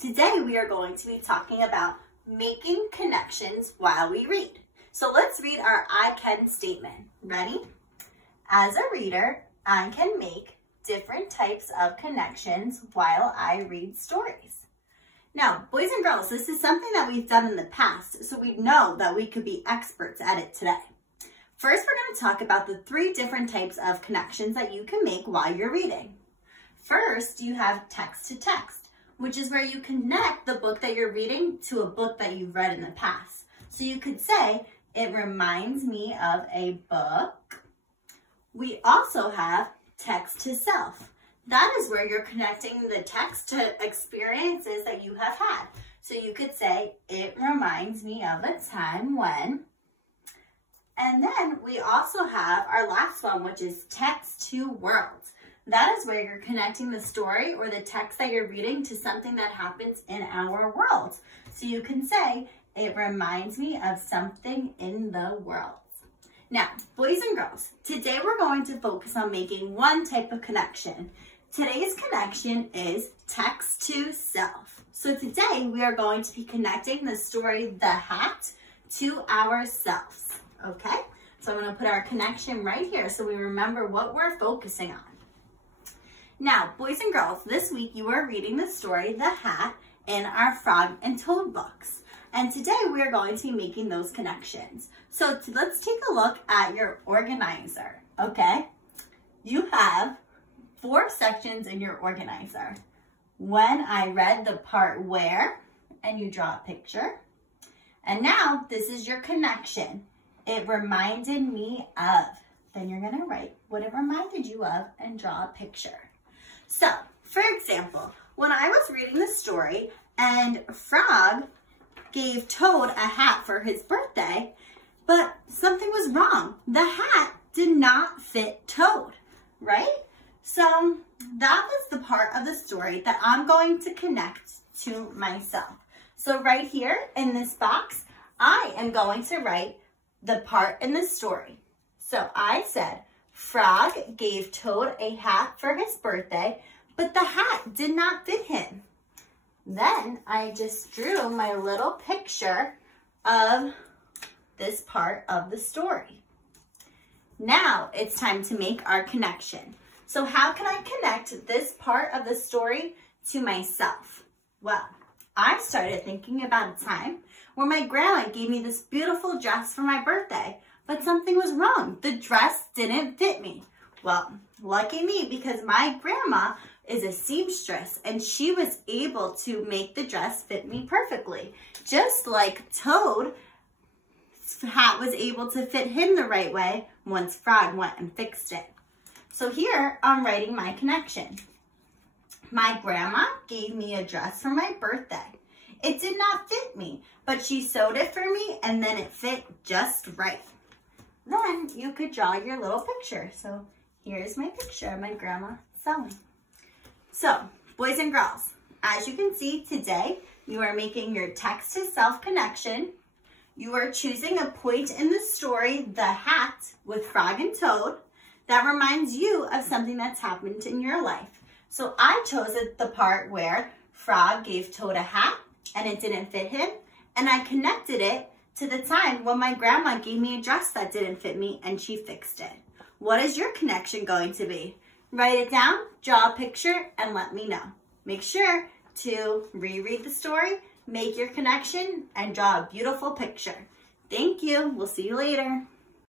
Today we are going to be talking about making connections while we read. So let's read our I can statement. Ready? As a reader, I can make different types of connections while I read stories. Now, boys and girls, this is something that we've done in the past, so we know that we could be experts at it today. First, we're going to talk about the 3 different types of connections that you can make while you're reading. First, you have text to text, which is where you connect the book that you're reading to a book that you've read in the past. So you could say, it reminds me of a book. We also have text to self. That is where you're connecting the text to experiences that you have had. So you could say, it reminds me of a time when. And then we also have our last one, which is text to world. That is where you're connecting the story or the text that you're reading to something that happens in our world. So you can say, it reminds me of something in the world. Now, boys and girls, today we're going to focus on making one type of connection. Today's connection is text to self. So today we are going to be connecting the story, The Hat, to ourselves. Okay? So I'm going to put our connection right here so we remember what we're focusing on. Now, boys and girls, this week you are reading the story, The Hat, in our Frog and Toad books. And today we are going to be making those connections. So let's take a look at your organizer, okay? You have 4 sections in your organizer. When I read the part where, and you draw a picture. And now this is your connection. It reminded me of. Then you're gonna write what it reminded you of and draw a picture. So, for example, when I was reading the story and Frog gave Toad a hat for his birthday, but something was wrong. The hat did not fit Toad, right? So that was the part of the story that I'm going to connect to myself. So right here in this box, I am going to write the part in the story. So I said, Frog gave Toad a hat for his birthday, but the hat did not fit him. Then I just drew my little picture of this part of the story. Now it's time to make our connection. So how can I connect this part of the story to myself? Well, I started thinking about a time where my grandma gave me this beautiful dress for my birthday, but something was wrong. The dress didn't fit me. Well, lucky me, because my grandma is a seamstress and she was able to make the dress fit me perfectly. Just like Toad's hat was able to fit him the right way once Frog went and fixed it. So here I'm writing my connection. My grandma gave me a dress for my birthday. It did not fit me, but she sewed it for me and then it fit just right. Then you could draw your little picture. So here's my picture of my grandma sewing. So, boys and girls, as you can see today, you are making your text to self connection. You are choosing a point in the story, The Hat, with Frog and Toad, that reminds you of something that's happened in your life. So I chose the part where Frog gave Toad a hat and it didn't fit him, and I connected it to the time when my grandma gave me a dress that didn't fit me and she fixed it. What is your connection going to be? Write it down, draw a picture, and let me know. Make sure to reread the story, make your connection, and draw a beautiful picture. Thank you. We'll see you later.